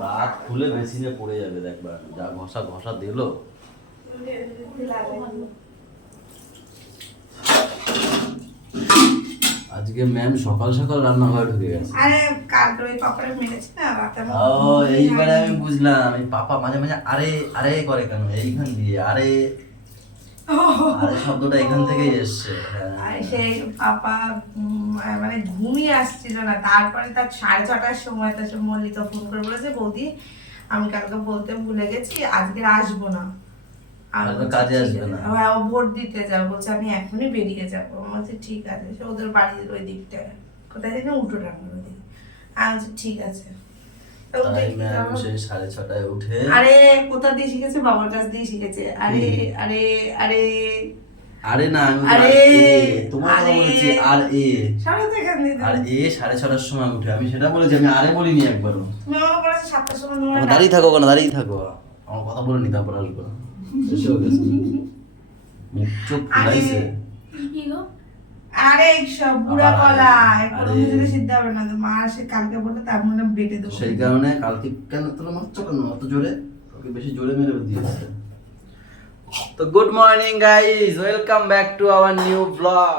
দাঁত খুলে মেশিনে পড়ে যাবে দেখবা, যা ঘষা ঘষা দিল। আজকে ম্যাম সকাল সকাল রান্নাঘরে ঢুকে গেছে। আরে কালকে ওই পাপড়ে মেরেছে না রাতে। ও এইবারে আমি বুঝলাম, এই পাপা মাঝে মাঝে আরে আরে করে কেন, এইখান দিয়ে আরে আরে শব্দটা এখান থেকেই এসছে। আর সেই পাপা মানে ঘুমিয়ে আসছিল না, তারপরে তার 6:30টার সময় তার মল্লিকা ফোন করে বলেছে, বৌদি আমি কালকে বলতে ভুলে গেছি, আজকে আসবো না। কাজে আসবে না। হ্যাঁ, ও ভোট দিতে যাবো বলছে, আমি এখনই বেরিয়ে যাবো। আমি বলছি ঠিক আছে, সে ওদের বাড়ির ওই দিকটা কোথায় জানি উল্টোডাঙ্গার ওই দিকে। আমি বলছি ঠিক আছে। সেই 6:30টায় উঠে, আরে কোথা দিয়ে শিখেছে? বাবার কাছ দিয়ে শিখেছে। আরে আরে আরে আরে না আমি আরে তোমার কথা বলেছি। আর এ আর এ 6:30টার সময় উঠে, আমি সেটা বলেছি, আমি আরে বলিনি একবারও। তুমি আমাকে বলেছো 7টার সময়। দাঁড়িয়ে থাকো কেন, দাঁড়িয়ে থাকো, আমার কথা বলে নি, তারপর আসবো। এসে গেছে, মুখ চোখ ফুলাইছে। আরে সব বুড়া কলা কোনো কিছু সিদ্ধ হবে না। মা আসে কালকে বলে, তার মনে বেটে দেবো। সেই কারণে কালকে কেন তোমরা মারছো কেন অত জোরে? ওকে বেশি জোরে মেরে দিয়েছে। তো good morning guys, welcome back to our new blog.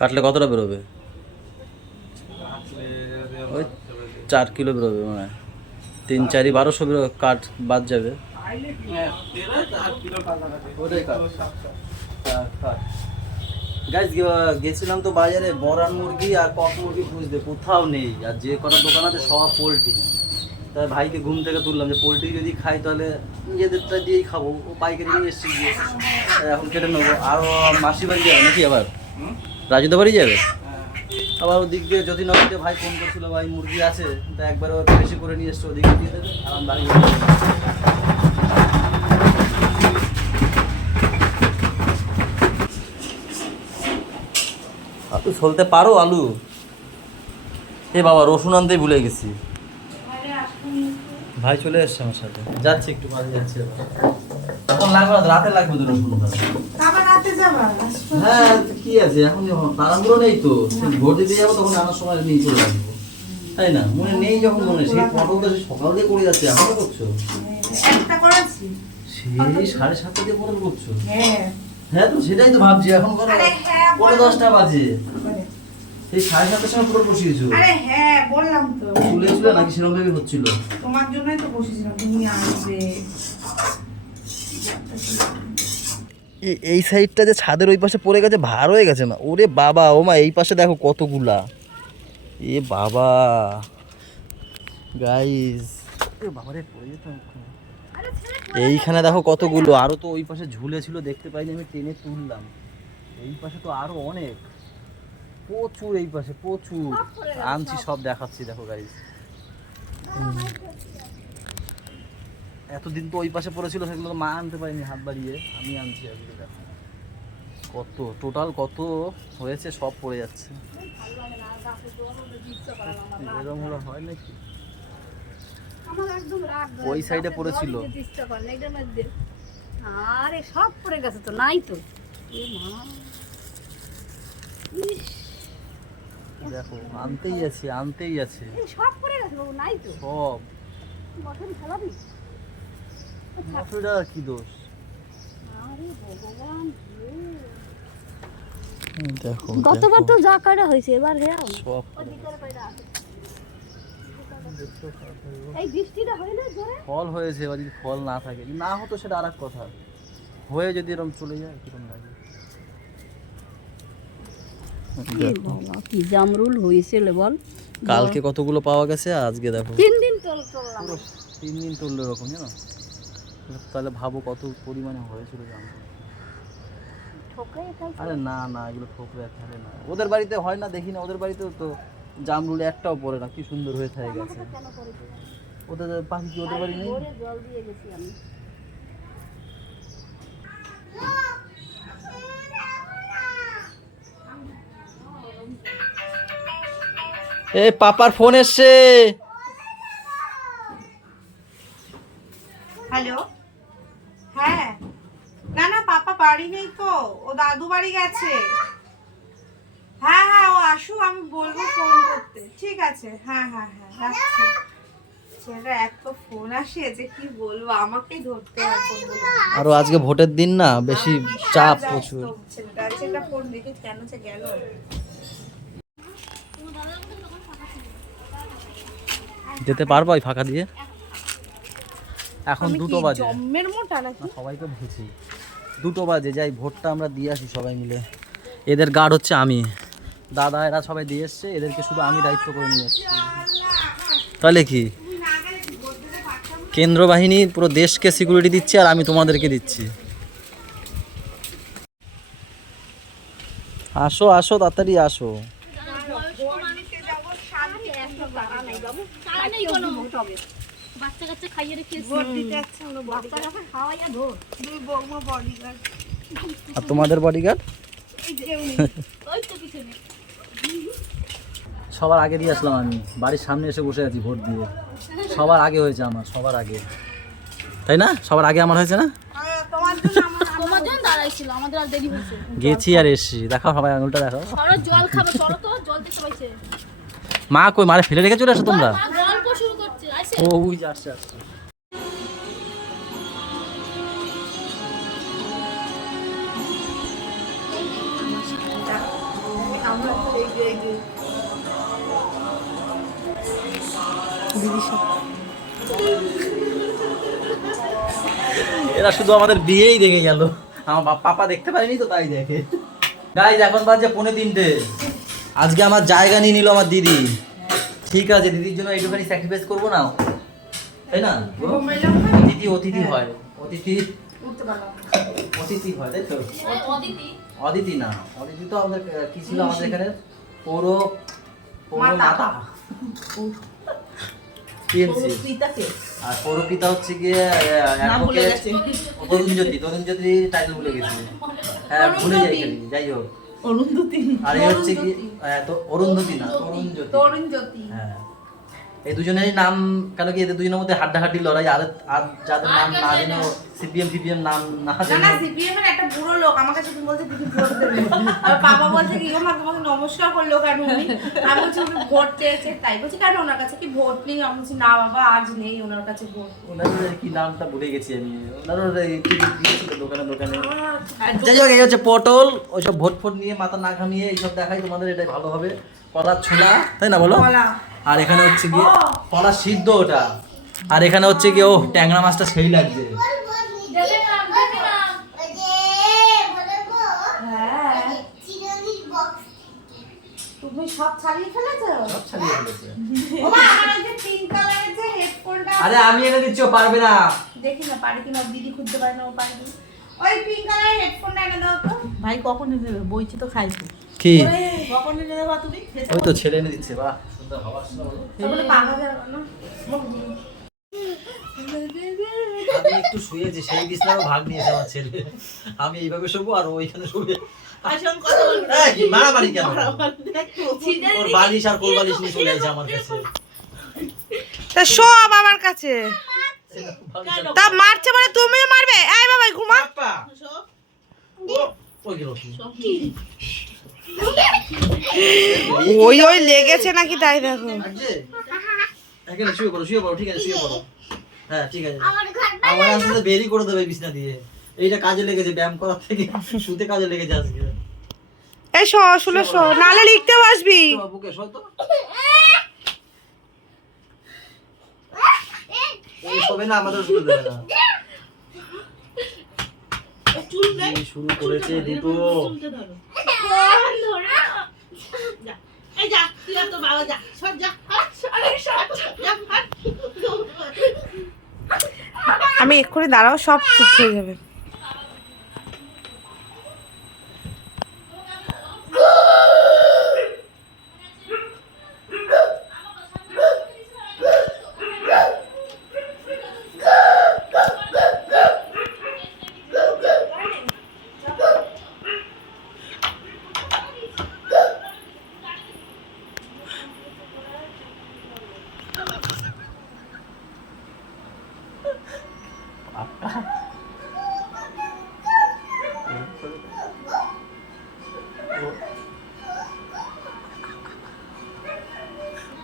কাটলে কতটা বেরোবে? ওই 4 কিলো বেরোবে মনে হয়। 3 4 1200 বেরোবে, কাট বাদ যাবে। গাইস গেছিলাম তো বাজারে, বরান মুরগি আর কক মুরগি খুঁজতে, কোথাও নেই। আর যে কটা দোকান আছে সব পোলট্রি। তাই ভাইকে ঘুম থেকে তুললাম যে পোলট্রি যদি খাই তাহলে নিজেদেরটা দিয়েই খাবো। ও পাইকারি নিয়ে এসেছি, গিয়ে এখন কেটে নেবো। আরও মাসি বাড়ি যাবে নাকি, আবার রাজুদা বাড়ি যাবে আবার। ওদিক দিয়ে যদি নদীতে ভাই ফোন করছিল, ভাই মুরগি আছে, তা একবার বেশি করে নিয়ে এসছে, ওদিকে দিয়ে দেবে, আরাম দাঁড়িয়ে। আলু ছলতে পারো? আলু এ বাবা, রসুন আনতেই ভুলে গেছি। ভাই চলে এসছে আমার সাথে, যাচ্ছি একটু বাজে যাচ্ছে। এখন লাগবে না, রাতে লাগবে তো রসুন। হ্যাঁ কি আছে, এখন তাড়াহুড়ো নেই তো, ভোট দিতে যাবো তখন আনার সময় নিয়ে চলে আসবো, তাই না? মনে নেই যখন, মনে সেই পটল তো সকাল দিয়ে করে যাচ্ছে, এখনো করছো? সেই 7:30 দিয়ে পটল করছো? হ্যাঁ তো সেটাই তো ভাবছি, এখন করো 9:30 বাজে, সেই 7:30 সময় পটল বসিয়েছো? আরে হ্যাঁ বললাম তো, চুলেছিল নাকি সেরকম ভাবে হচ্ছিল? তোমার জন্যই তো বসেছিলাম, তুমি আসবে। এই সাইডটা যে ছাদের ওই পাশে পড়ে গেছে, ভার হয়ে গেছে না? ওরে বাবা, ও মা, এই পাশে দেখো কতগুলা। এ বাবা গাইস, বাবারে পড়ে যেত। এইখানে দেখো কতগুলো, আরো তো ওই পাশে ঝুলে ছিল, দেখতে পাইনি, আমি টেনে তুললাম। এই পাশে তো আরো অনেক, প্রচুর, এই পাশে প্রচুর আনছি, সব দেখাচ্ছি দেখো গাইস। এতদিন তো ওই পাশে পড়েছিল, সেগুলো তো মা আনতে পারিনি, হাত বাড়িয়ে আমি আনছি আজকে। দেখো কত টোটাল কত হয়েছে, সব পড়ে যাচ্ছে। এরকম হলো হয় নাকি? ওই সাইডে পড়েছিল, আরে সব পড়ে গেছে তো, নাই তো। দেখো আনতেই আছে, আনতেই আছে, সব পড়ে গেছে বাবু, নাই তো সব। মশারি ফেলাবি? মশারিটা কি দোষ? আরে ভগবান, দেখো গতবার তো যা কাটা হয়েছে, এবার সব এই বৃষ্টিটা হইলে জোরে ফল হয়েছে। এবার যদি ফল না থাকে, না হতো সেটা আর এক কথা, হয়ে যদি এরকম চলে যায় কিরকম লাগে। কি জামরুল হয়েছিল বল। কালকে কতগুলো পাওয়া গেছে, আজকে দেখো 3 দিন তুললাম, 3 দিন তুললো এরকম, জানো? তাহলে ভাবো কত পরিমাণে হয়েছিল জামরুল। আরে না না, এগুলো ঠোকরে থাকে না, ওদের বাড়িতে হয় না, দেখি না, ওদের বাড়িতেও তো জামরুল একটাও পড়ে না, কি সুন্দর হয়ে থাকে গেছে। ওদের পাখি কি ওদের বাড়ি নেই? জল দিয়ে গেছি আমি। এই পাপার ফোন এসছে, হ্যালো, হ্যাঁ, না না পাপা বাড়ি নেই তো, ও দাদু বাড়ি গেছে। হ্যাঁ হ্যাঁ, ও আসুক, আমি বলবো ফোন করতে। ঠিক আছে, হ্যাঁ হ্যাঁ হ্যাঁ, রাখছি। ছেলেটা এত ফোন আসে যে কি বলবো, আমাকেই ধরতে হয় ফোনগুলো। আরো আজকে ভোটের দিন না, বেশি চাপ প্রচুর। ছেলেটা ফোন দেখে কেন যে গেল। যেতে পারবো ওই ফাঁকা দিয়ে? এখন 2টো বাজে। জম্মের মোটা নাকি? না, সবাইকে বলছি 2টো বাজে, যাই ভোটটা আমরা দিয়ে আসি সবাই মিলে। এদের গার্ড হচ্ছে আমি, দাদা এরা সবাই দিয়ে এসছে, এদেরকে শুধু আমি দায়িত্ব করে নিয়ে আসছি। তাহলে কি কেন্দ্র বাহিনী পুরো দেশকে সিকিউরিটি দিচ্ছে আর আমি তোমাদেরকে দিচ্ছি। আসো আসো, তাড়াতাড়ি আসো। বাচ্চা কাচ্চা খাইয়ে রেখে ভোট দিতে যাচ্ছে আমরা, বাচ্চা কাচ্চা খাওয়াইয়া ধর। দুই বৌমা বডিগার্ড। আর তোমাদের বডিগার্ড? ওই তো পিছনে সবার আগে দিয়ে আসলাম আমি, বাড়ির সামনে এসে বসে আছি ভোট দিয়ে। সবার আগে হয়েছে আমার, সবার আগে, তাই না? সবার আগে আমার হয়েছে না? তোমার জন্য দাঁড়াইছিল, আমাদের আর দেরি হয়েছে। গেছি আর এসছি। দেখাও সবাই, আঙুলটা দেখাও। সরো জল খাবে, চলো তো, জল দিতে পাইছে। মা কই? মারে ফেলে রেখে চলে আসো তোমরা? মা গল্প শুরু করছে, আইছে। ও ওই যে আসছে আসছে। এরা শুধু আমাদের বিয়েই দেখে গেল, আমার পাপা দেখতে পারেনি তো তাই দেখে। গাইজ এখন বাজে 2:45। আজকে আমার জায়গা নিয়ে নিল আমার দিদি। ঠিক আছে, দিদির জন্য এইটুখানি স্যাক্রিফাইস করবো না, তাই না? দিদি অতিথি হয়, অতিথি অতিথি হয়, তাই তো? অদিতি অদিতি না, অদিতি তো আমাদের কি ছিল আমাদের এখানে, পৌর মাতা টিএমসি। আর পৌরপিতা হচ্ছে গিয়ে তরুণজ্যোতি টাইটেল ভুলে গেছি। হ্যাঁ ভুলে যাই খালি, যাই হোক। আর এই হচ্ছে কি অরুন্ধতী না, তরুণজ্যোতি। হ্যাঁ, এই দুজনেরই নাম, কেন কি এদের দুজনের মধ্যে হাড্ডাহাড্ডি লড়াই। আর যাদের নাম না জেনে সিপিএম ফিপিএম নাম না না জেনে, না, সিপিএম এর একটা বুড়ো লোক আমার কাছে তুমি বলছে দিদি ভোট দেবে, আর বাবা বলছে কি গো মা তোমাকে নমস্কার করলো কেন উনি? আমি বলছি উনি ভোট চেয়েছে তাই। বলছি কেন ওনার কাছে কি ভোট নেই? আমি বলছি না বাবা, আজ নেই ওনার কাছে ভোট। ওনাদের কি নামটা ভুলে গেছি আমি। ওনারা দিয়েছিল দোকানে দোকানে। যাই হোক, এই হচ্ছে পটল। ওইসব ভোট ফোট নিয়ে মাথা না ঘামিয়ে এইসব দেখাই তোমাদের, এটাই ভালো হবে। কলার ছোলা, তাই না বলো? কলা। আর এখানে হচ্ছে গিয়ে কলা সিদ্ধ ওটা। আর এখানে হচ্ছে গিয়ে ও ট্যাংরা মাছটা সেই লাগছে। হ্যাঁ, তুমি সব ছাড়িয়ে ফেলেছো? সব ছাড়িয়ে ফেলেছে। ও মা, আমার ওই যে পিঙ্ক কালারের যে হেডফোনটা, আরে আমি এনে দিচ্ছি, ও পারবে না। দেখি না পারি কিনা, দিদি খুঁজতে পারে না, ও পারে কিনা। ওই পিঙ্ক কালারের হেডফোনটা এনে দাও তো। ভাই কখন এনে দেবে? বইছি তো খাইছি। কি? কখন এনে দেবা তুমি? ওই তো ছেলে এনে দিচ্ছে। বাহ, সুন্দর হওয়ার শোনা বলো। তাহলে পাগা যাবে না। আমি একটু শুয়েছি, সেই বিছানারও ভাগ নিয়েছে আমার ছেলে। আমি এইভাবে শোবো আর ওইখানে শুবে। আসল কথা বলবো। এই, কি মারামারি কেন? ছিটে ওর বালিশ আর কোল বালিশ নিয়ে চলে আসে আমার কাছে। তা সব আমার কাছে। তা মারছে মানে তুমিও মারবে? এই বাবা ঘুমা। ওই ওই লেগেছে নাকি তাই দেখো। এখানে শুয়ে পড়ো, শুয়ে পড়ো, ঠিক আছে শুয়ে পড়ো। হ্যাঁ ঠিক আছে, আমার আসলে বেরি করে দেবে বিছনা দিয়ে। এইটা কাজে লেগেছে, ব্যায়াম করার থেকে শুতে কাজে লেগেছে আজকে। এই শুলে নালে লিখতেও আসবি। বাবুকে শো তো, এই শোবে না, আমাদের শুতে দেবে না। কি শুরু করেছে দুটো। এই যা, তুই আর তোর বাবা যা, সর যা। আমি এক্ষুনি দাঁড়াও, সব চুপ হয়ে যাবে।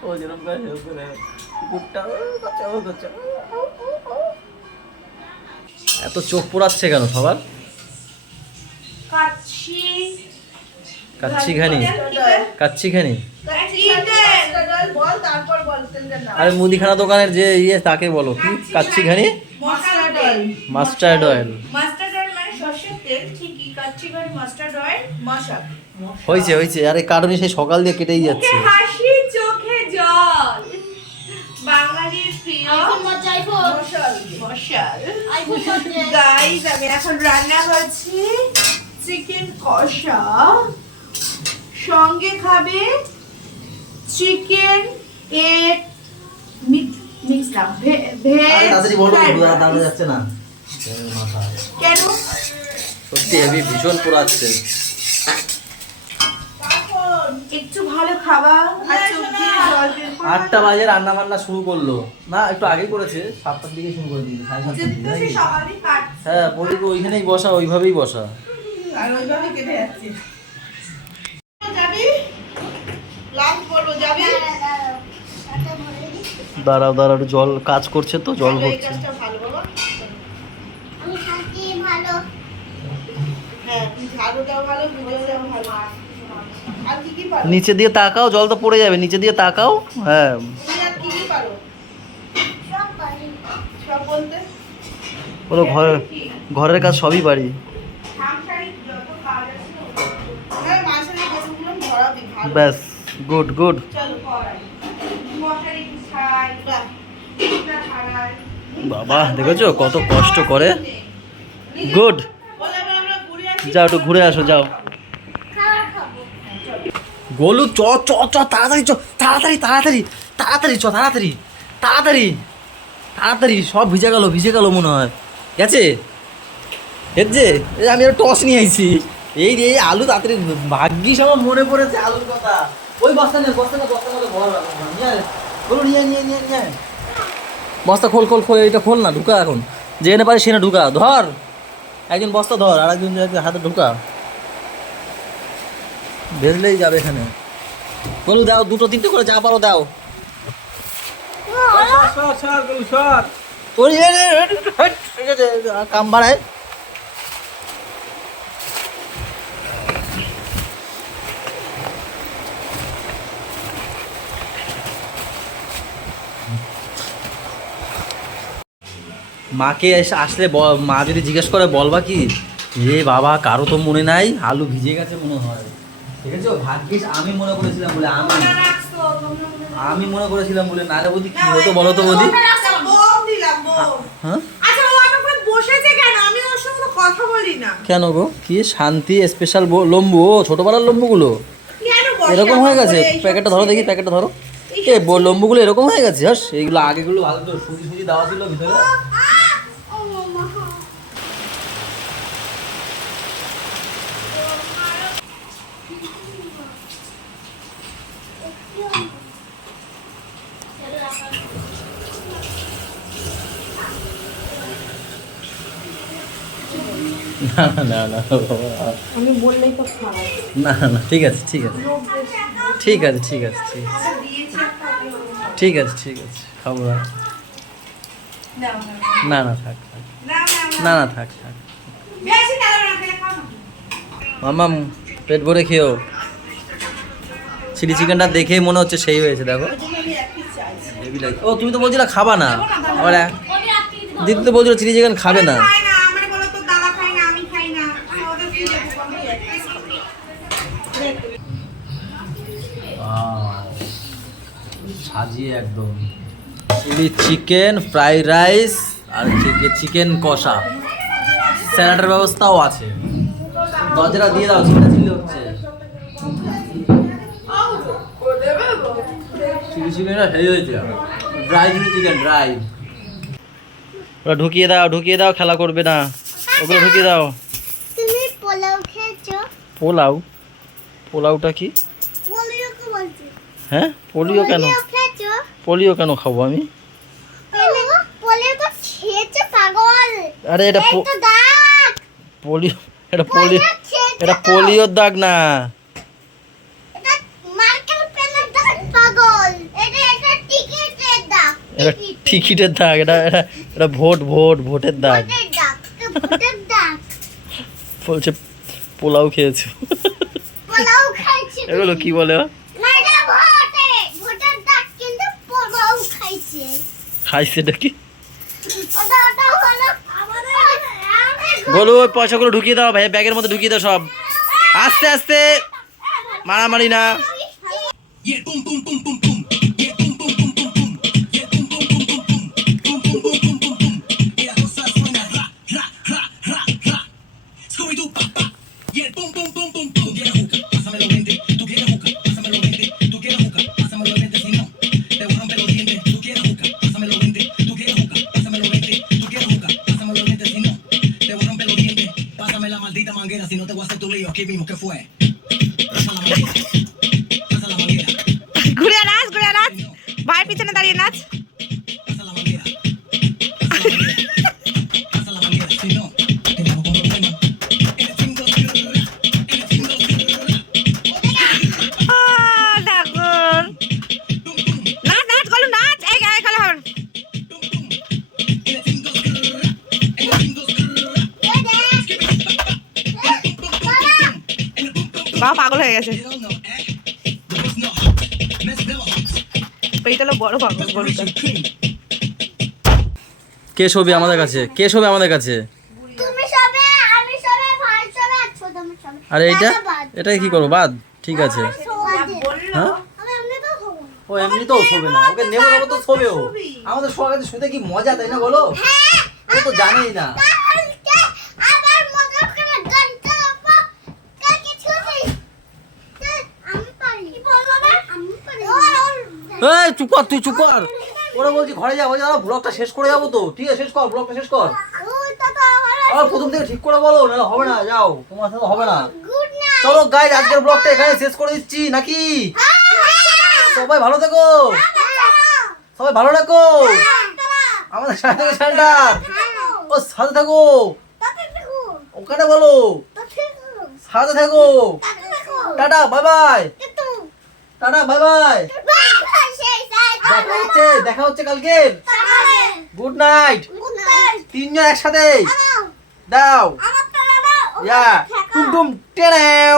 ও যেরকম করে হেল্প করে কুকুরটা ও করছে, ও করছে। এত চোখ পোড়াচ্ছে কেন সবার? কাচ্চি কাচ্চি খানি, কাচ্চি খানি। বল তারপর বল তেলটা নাও। আরে মুদিখানা দোকানের যে ইয়ে তাকে বলো কি কাচ্চি খানি? Mustard oil. Mustard oil. Mustard oil মানে সরষের তেল, ঠিকই। কাচ্চি ঘানি মাস্টার্ড অয়েল, মশা। হয়েছে হয়েছে, আরে কারণে সেই সকাল দিয়ে কেটেই যাচ্ছে। মুখে হাসি, চোখে জল। বাঙালির প্রিয় আইফোন বাজছে, আইফোন। মশাল। আইফোন বাজছে। গাইস, আমি এখন রান্না করছি চিকেন কষা। সঙ্গে খাবে চিকেন এগ মিক্স না ভেজ। তাড়াতাড়ি বলো, দাদা যাচ্ছে না কেন? সত্যি হেভি ভীষণ পোড়াচ্ছে। একটু ভালো খাবা আর চোখ দিয়ে জল বের করো। 8টা বাজে রান্না বান্না শুরু করলো না, একটু আগেই করেছে, 7টার দিকে শুরু করে দিয়েছে, 7:30টার দিকে যেহেতু সে নাকি? সকালেই কাট হ্যাঁ বলিকে ওইখানেই বসা, ওইভাবেই বসা। আর ওইভাবে কেটে যাচ্ছে। যাবি? লাঞ্চ বলবো যাবি? দাঁড়াও দাঁড়াও, একটু জল কাজ করছে তো, জল ভালো, এই ভরছে। কাজটা ভালো বাবা। আমি খাচ্ছি ভালো। হ্যাঁ, ঝাড়ুটাও ভালো, ভিডিওটাও ভালো। আর কি কি পারো? নিচে দিয়ে তাকাও, জল তো পড়ে যাবে, নিচে দিয়ে তাকাও। হ্যাঁ তুমি আর কি কি পারো? সব পারি। সব বলতে? বলো ঘরের কাজ সবই পারি। সাংসারিক যত কাজ আছে হ্যাঁ, মাছের এই বেসনগুলো ধরাবি ভালো। ব্যাস, গুড গুড। চলো করাই। মশারি গুছাই, বাহ। বিছনা ছাড়াই। বাবা দেখেছো কত কষ্ট করে। গুড, বলে আমরা ঘুরে আসি। যাও একটু ঘুরে আসো, যাও। খাবার খাবো। গোলু চ চ চ, তাড়াতাড়ি চ, তাড়াতাড়ি তাড়াতাড়ি তাড়াতাড়ি চ, তাড়াতাড়ি তাড়াতাড়ি তাড়াতাড়ি। সব ভিজে গেল, ভিজে গেল মনে হয়। গেছে যে আমি একটা টস নিয়ে আইছি। এই রে আলু তাড়াতাড়ি, ভাগ্যিস আমার মনে পড়েছে আলুর কথা। ওই বস্তা নে, বস্তা নে, বস্তা মধ্যে ভর নিয়ে আয়। বলো নিয়ে নিয়ে নিয়ে নিয়ে আয়। বস্তা খোল খোল খোল, এটা খোল না, ঢুকা এখন যেখানে পারি সেখানে ঢুকা। ধর একজন বস্তা ধর, আর একজন হাতে ঢুকা, ভেজলেই যাবে এখানে। বলু দাও, 2-3টে করে যা পারো দাও। তোর কাম বাড়ায়। মাকে আসলে মা যদি জিজ্ঞেস করে বলবা কি, এ বাবা কারো তো মনে নাই, আলু ভিজে গেছে মনে হয়। ঠিক আছে, ভাগ্যিস আমি মনে করেছিলাম বলে, আমি মনে করেছিলাম বলে, না রে বৌদি কি হতো বলো তো বৌদি? বোম দিলাম, বোম। হ্যাঁ আচ্ছা, ও আমার উপরে বসেছে কেন? আমি ওর সঙ্গে তো কথা বলি না। কেন গো, কি শান্তি স্পেশাল লম্বু, ও ছোটবেলার লম্বুগুলো কেন বসে এরকম আমার হয়ে গেছে? উপরে এইসব প্যাকেটটা ধরো দেখি, ছেলে? প্যাকেটটা ধরো। এ লম্বুগুলো এরকম হয়ে গেছে? হাস, এইগুলো আগেগুলো ভালো তো, সুজি সুজি দেওয়া ছিল ভিতরে। না না না বাবা। আমি বললেই তো খারাপ। না না ঠিক আছে ঠিক আছে ঠিক আছে ঠিক আছে ঠিক আছে দিয়েছি একটা, আমি- ঠিক আছে ঠিক আছে, খাবো না। নাও, নাও, না না থাক থাক, নাও, নাও, নাও। না না থাক থাক। বেশি খেলো না, খেলে খাও না। মামাম পেট ভরে খেও। চিলি চিকেনটা দেখেই মনে হচ্ছে সেই হয়েছে, দেখো। হেভি লাগে। ও তুমি তো বলছিলে খাবা না, আবার ওকে আটকে দিতে হবে। দিদি তো বলছিল চিলি চিকেন খাবে না। খাই না, আমার বলো তো দাদা খাই না, আমি খাই না। আমি ওদের কি দেবো? আমি সাজিয়ে একদম চিলি চিকেন, ফ্রাইড রাইস আর চিকেন কষা, স্যালাডের ব্যবস্থাও আছে। দরজাটা দিয়ে দাও, চিকেন চিলি হচ্ছে। চিলি চিকেনটা হেভি হয়েছে, ড্রাই চিলি চিকেন, ড্রাই। ওটা ঢুকিয়ে দাও, ঢুকিয়ে দাও, খেলা করবে না, ওগুলো ঢুকিয়ে দাও। তুমি পোলাও খেয়েছো? পোলাও? পোলাওটা কি? পোলিও কে বলছি? হ্যাঁ পোলিও কেন? পোলিও খেয়েছো? পোলিও কেন খাবো আমি? পোলিও তো খেয়েছে পাগল। আরে এটা এই তো দাগ। পোলিও, এটা পোলিও, খেয়েছে এটা তো। পোলিওর দাগ না। এটা মার্কেল পেনের দাগ পাগল। এটা এটা টিকিটের দাগ, এটা এটা এটা ভোটের দাগ। বলছে পোলাও খেয়েছো। এগুলো কি বলে? খাইছে এটা কি? বলো ওই পয়সাগুলো ঢুকিয়ে দাও ভাই, ব্যাগের মধ্যে ঢুকিয়ে দাও সব, আস্তে আস্তে, মারামারি না। ঘুরে নাচ, ঘুরে নাচ, ভাই পিছনে দাঁড়িয়ে নাচ। বাবা পাগল হয়ে গেছে, এইটা হলো বড় পাগল গরুটা। কে শোবে আমাদের কাছে? কে শোবে আমাদের কাছে? আরে এটা এটা কি করবো? বাদ, ঠিক আছে। হ্যাঁ ও এমনি তো শোবে না, ওকে নেবো নেবো তো শোবে ও। আমাদের শোয়ার কাছে শুতে কি মজা, তাই না বলো? ও তো জানেই না। এই চুপ কর, তুই চুপ কর। ওরা বলছি ঘরে যাবো, ব্লগটা শেষ করে যাবো তো। ঠিক আছে শেষ কর, ব্লগটা শেষ কর। আর প্রথম থেকে ঠিক করে বলো, নাহলে হবে না। যাও, তোমার সাথে হবে না। চলো গাইস, আজকের ব্লগটা এখানে শেষ করে দিচ্ছি নাকি? সবাই ভালো থেকো, সবাই ভালো থাকো। আমাদের সাথে থাকো সেন্টার, ও সাথে থাকো, ওখানে বলো সাথে থাকো। Tata bye bye, tata bye bye, দেখা হচ্ছে কালকে। Good night. তিনজন একসাথে দাও, ইয়া টুম টুম টেরাও।